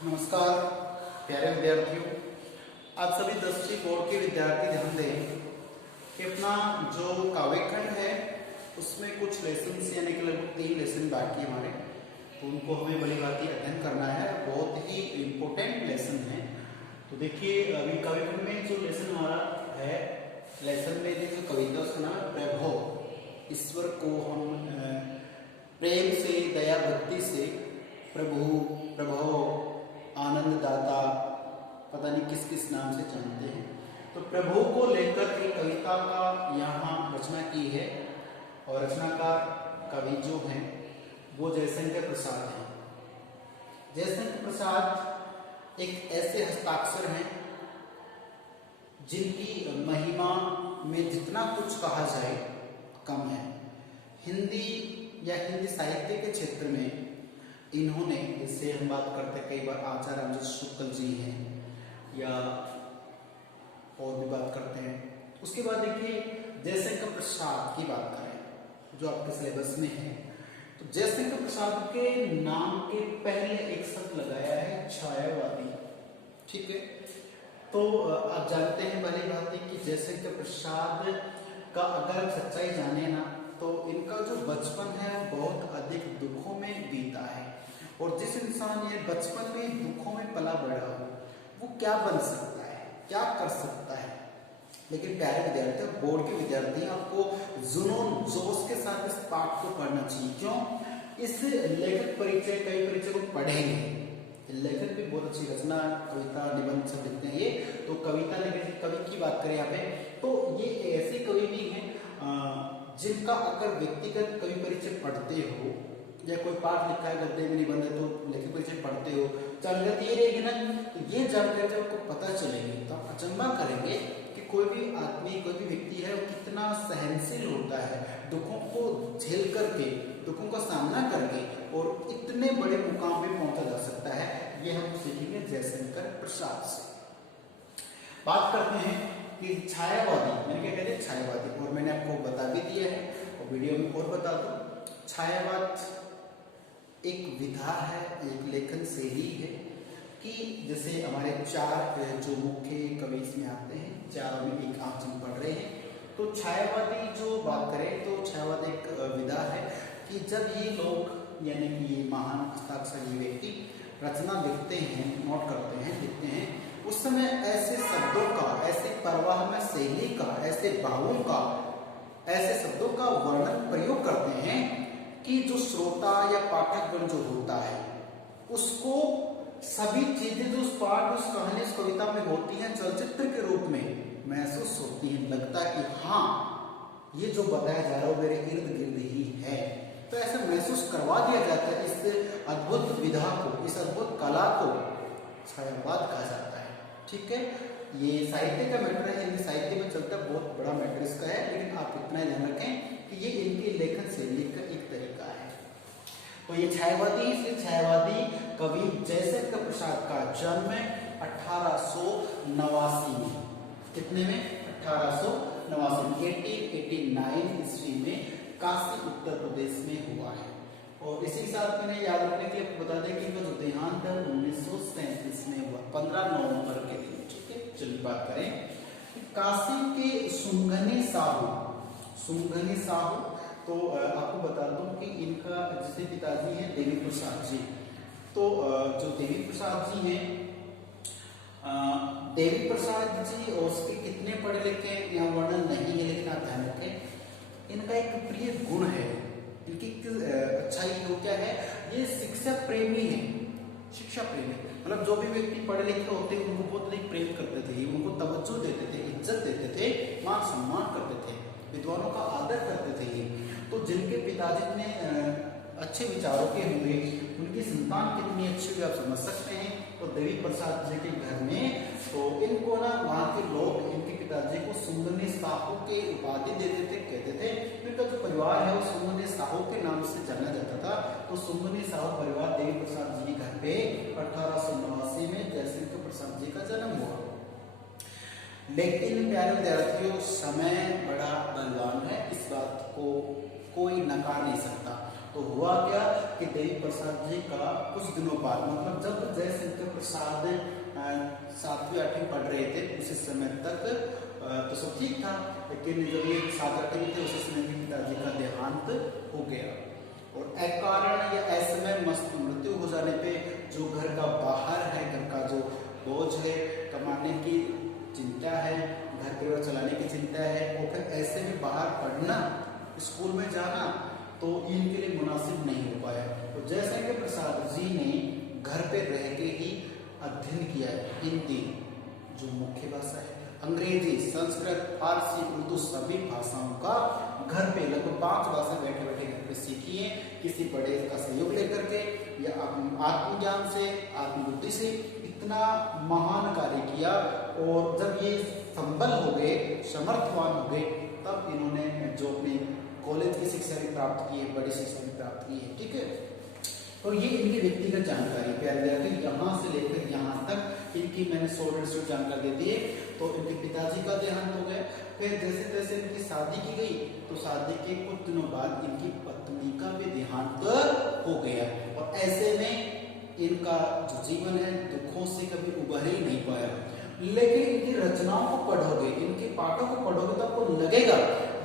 नमस्कार प्यारे विद्यार्थियों। आप सभी 10वीं बोर्ड के विद्यार्थी ध्यान दें कि अपना जो काव्यखंड है उसमें कुछ लेसन यानी कि लगभग 3 लेसन बाकी हमारे, तो उनको हमें बड़ी बात अध्ययन करना है। बहुत ही इम्पोर्टेंट लेसन है। तो देखिए अभी काव्यखंड में जो लेसन हमारा है, लेसन में जो कविता उसका नाम है प्रभो। ईश्वर को हम प्रेम से, दया भक्ति से प्रभु, प्रभो, आनंद दाता, पता नहीं किस किस नाम से जानते हैं। तो प्रभु को लेकर एक कविता का यहाँ रचना की है और रचनाकार कवि जो हैं वो जयशंकर प्रसाद हैं। जयशंकर प्रसाद एक ऐसे हस्ताक्षर हैं जिनकी महिमा में जितना कुछ कहा जाए कम है। हिंदी या हिंदी साहित्य के क्षेत्र में इन्होंने, जैसे हम बात करते हैं कई बार आचार्य रामजी शुक्ल जी हैं या और भी बात करते हैं। उसके बाद देखिए जयशंकर प्रसाद की बात करें जो आपके सिलेबस में है, तो जयशंकर प्रसाद के नाम के पहले एक शब्द लगाया है छायावादी। ठीक है, तो आप जानते हैं भली बात है कि जयशंकर प्रसाद का अगर सच्चाई जाने ना तो इनका जो बचपन है बहुत अधिक दुखों में बीता है। और जिस इंसान ये बचपन में दुखों में पला बढ़ा हो वो क्या बन सकता है, क्या कर सकता है। लेकिन प्यारे विद्यार्थी, बोर्ड के विद्यार्थी, आपको जुनून जोश के साथ इस पाठ को पढ़ना चाहिए। क्यों? इस लेखक परिचय, कई परिचय को पढ़ेंगे। लेखक भी बहुत अच्छी रचना, कविता, निबंध सब लिखते हैं ये। तो कविता लेखक कवि की बात करें यहाँ पे, तो ये ऐसे कवि भी हैं जिनका अगर व्यक्तिगत कवि परिचय पढ़ते हो या कोई पाठ लिखा है गद्य में, निबंध है, तो लेखक परिचय पढ़ते हो, जानकारी ये रहेगी ना, तो ये जानकारी जब आपको पता चलेगी तो आप अचंभा करेंगे कि कोई भी आदमी, कोई भी व्यक्ति है वो कितना सहनशील होता है, दुखों को झेल करके, दुखों का सामना करके और इतने बड़े मुकाम पे पहुंचा जा सकता है। ये हम सीखेंगे जयशंकर प्रसाद से। बात करते हैं कि छायावादी, मैंने क्या कहते हैं छायावादी, और मैंने आपको बता भी दिया है और वीडियो में और बता दूं। छायावाद एक विधा है, एक लेखन शैली है कि जैसे हमारे 4 जो मुख्य कवि इसमें आते हैं, 4 में एक आप हम पढ़ रहे हैं। तो छायावादी जो बात करें तो छायावाद एक विधा है कि जब ये लोग यानी कि ये महान हस्ताक्षरी व्यक्ति रचना लिखते हैं, नोट करते हैं, लिखते हैं, उस समय ऐसे शब्दों का, ऐसे प्रवाह में शैली का, ऐसे भावों का, ऐसे शब्दों का वर्णन प्रयोग करते हैं कि जो श्रोता या पाठकगण जो होता है उसको सभी चीजें जो उस पाठ, उस कहानी, उस कविता में होती हैं चलचित्र के रूप में महसूस होती हैं। लगता है कि हाँ ये जो बताया जा रहा है मेरे इर्द गिर्द ही है। तो ऐसा महसूस करवा दिया जाता है। इस अद्भुत विधा को, इस अद्भुत कला को छायावाद कहा जाता है। ठीक है, ये साहित्य का मैटर है, इनके साहित्य में चलता है, बहुत बड़ा मैटर इसका है। लेकिन आप इतना ध्यान रखें कि ये इनकी लेखन शैली का एक तरीका है। तो ये छायावादी, इसलिए छायावादी कवि जयशंकर प्रसाद का जन्म 1889 में, कितने में? 1889 1889 ईस्वी में काशी उत्तर प्रदेश में हुआ है। और इसी के साथ मैंने याद रखने के लिए बता दें कि इनका जो देहांत है 1937 में हुआ, 15 नवंबर के दिन। ठीक है, चलिए बात करें काशी के सुंघनी साहू। सुंघनी साहू, तो आपको बता दूं कि इनका जैसे पिताजी हैं देवी प्रसाद जी, तो जो देवी प्रसाद जी हैं, देवी प्रसाद जी और उसके कितने पढ़े लिखे यहाँ वर्णन नहीं है, लेकिन आप ध्यान रखें इनका एक प्रिय गुण है, इनकी अच्छाई वो क्या है, ये शिक्षा प्रेमी है। शिक्षा प्रेमी मतलब जो भी व्यक्ति पढ़े लिखे होते हैं उनको बहुत अधिक प्रेम करते थे, उनको तवज्जो देते थे, इज्जत देते थे, मान सम्मान करते थे, विद्वानों का आदर करते थे ये। तो जिनके पिताजी इतने अच्छे विचारों के होंगे, उनकी संतान कितनी अच्छी हुई आप समझ सकते हैं। तो देवी प्रसाद जी के घर में तो इनको ना वहाँ के लोग इनके पिताजी को सुंघनी साहू के उपाधि देते थे, कहते थे। इनका जो परिवार है वो सुंघनी साहू के नाम से जाना जाता था। तो सुंघनी साहू परिवार देवी प्रसाद जी के घर पे 1889 में जयशंकर प्रसाद जी का जन्म हुआ। लेकिन प्यारे विद्यार्थियों, समय बड़ा बलवान है, इस बात को कोई नकार नहीं सकता। तो हुआ क्या कि देवी प्रसाद जी का कुछ दिनों बाद, मतलब जब जयशंकर प्रसाद 7वीं 8वीं पढ़ रहे थे उसी समय तक तो सब ठीक था, लेकिन जब ये 7 8वीं थे उसी समय पिताजी का देहांत हो गया। और अकारण या असमय मृत्यु हो जाने पे जो घर का बाहर है, घर का जो बोझ है, कमाने की चिंता है, घर परिवार चलाने की चिंता है, और फिर ऐसे में बाहर पढ़ना, स्कूल में जाना तो इनके लिए मुनासिब नहीं हो पाया। तो जयशंकर प्रसाद जी ने घर पे रह के ही अध्ययन किया है। हिंदी जो मुख्य भाषा है, अंग्रेजी, संस्कृत, फारसी, उर्दू सभी भाषाओं का घर पे लगभग 5 भाषा बैठे बैठे घर पे सीखी है, किसी बड़े का सहयोग लेकर के या आत्मज्ञान से, आत्मबुद्धि से। इतना महान कार्य किया, और जब ये संबल हो गए, समर्थवान हो गए, तब इन्होंने जो अपनी कॉलेज की शिक्षा भी प्राप्त की है, बड़ी शिक्षा भी प्राप्त की है। ठीक है, तो ये इनकी व्यक्तिगत जानकारी प्यारे विद्यार्थी, यहाँ से लेकर यहाँ तक इनकी मैंने शॉर्ट जानकारी दे दी है। तो इनके पिताजी का देहांत हो गया, फिर जैसे तैसे इनकी शादी की गई, तो शादी के कुछ दिनों बाद इनकी पत्नी का भी देहांत हो गया, और ऐसे में इनका जो जीवन है दुखों से कभी उबर ही नहीं पाया। लेकिन इनकी रचनाओं को पढ़ोगे, इनके पाठों को पढ़ोगे तो आपको लगेगा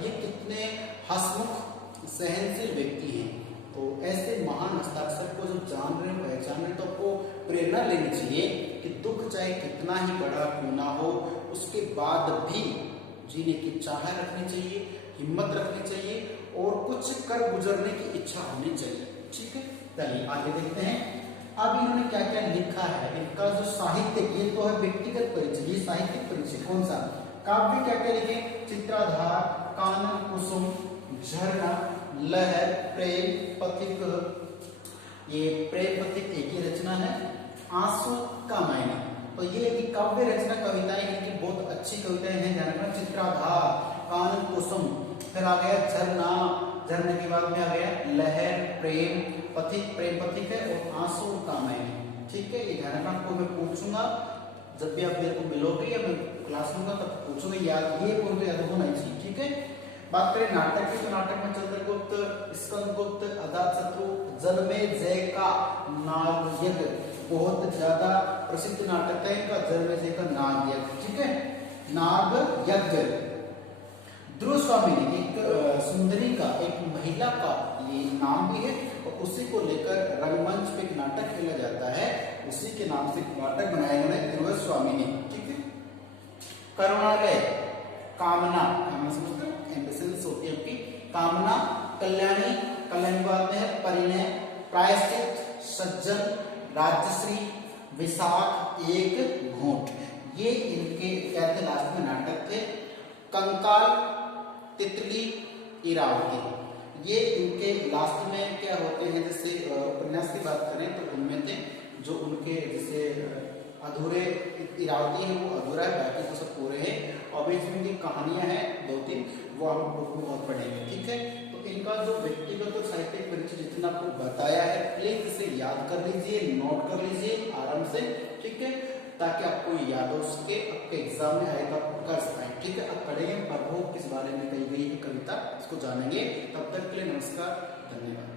ये कितने हंसमुख सहनशील व्यक्ति हैं। तो ऐसे महान हस्ताक्षर को जब जान रहे हो, पहचान रहे, तो आपको प्रेरणा लेनी चाहिए कि दुख चाहे कितना ही बड़ा क्यों ना हो, उसके बाद भी जीने की चाह रखनी चाहिए, हिम्मत रखनी चाहिए, और कुछ कर गुजरने की इच्छा होनी चाहिए। ठीक है, चलिए आगे देखते हैं। अब इन्होंने क्या क्या लिखा है, इनका जो साहित्य, ये तो है व्यक्तिगत परिचय, ये साहित्यिक परिचय कौन सा। काव्य क्या क्या लिखे, चित्राधार, कानन कुसुम, झरना, लहर, प्रेम पथिक, ये प्रेम पथिक एक ही रचना है। आंसू का मायने, तो ये काव्य रचना कविताएं इनकी बहुत अच्छी कविताएं हैं। ध्यान रखना, चित्राधार, कानन कुसुम, फिर आ गया झरना, झरने के बाद में आ गया लहर, प्रेम पथिक, प्रेम पथिक है, और आंसू का मायने। ठीक है, ये ध्यान रखना, आपको मैं पूछूंगा जब भी आप मेरे को मिलोगे या मैं क्लास लूंगा तब पूछूंगा, याद ये पॉइंट याद होना चाहिए। ठीक है, बात करें नाटक की, तो नाटक में चंद्रगुप्त, स्कंदगुप्त, अजातशत्रु, जन्मेजय का नागयज्ञ बहुत ज्यादा प्रसिद्ध नाटक है इनका, जन्मेजय का नागयज्ञ। ठीक है, नागयज्ञ। ध्रुव स्वामी ने एक सुंदरी का, एक महिला का ये नाम भी है, और उसी को लेकर रंगमंच पे एक नाटक खेला जाता है, उसी के नाम से नाटक बनाया गया है ध्रुव स्वामी ने। ठीक है, करुणालय, कामना, समझते हैं एम्बिशंस होती है आपकी, कामना, कल्याणी, कल्याणी बाद में है परिणय, प्रायश्चित, सज्जन, राज्यश्री, विशाख, एक घूंट, ये इनके क्या थे लास्ट में नाटक थे। कंकाल, तितली, इरावती, ये इनके लास्ट में क्या होते हैं। जैसे उपन्यास की बात करें तो उनमें थे जो उनके जैसे अधूरे, इरावती है वो अधूरा है, बाकी तो सब पूरे हैं, और बीच में इनकी कहानियां हैं 2-3, वो हम बुक में और पढ़ेंगे। ठीक है, तो इनका जो व्यक्तिगत और साहित्यिक परिचय जितना आपको बताया है, प्लीज इसे याद कर लीजिए, नोट कर लीजिए आराम से। ठीक है, ताकि आपको याद हो सके, आपके एग्जाम में आएगा आप कर सकें। ठीक है, अब पढ़ेंगे प्रभु किस बारे में कही गई है कविता, इसको जानेंगे। तब तक के लिए नमस्कार, धन्यवाद।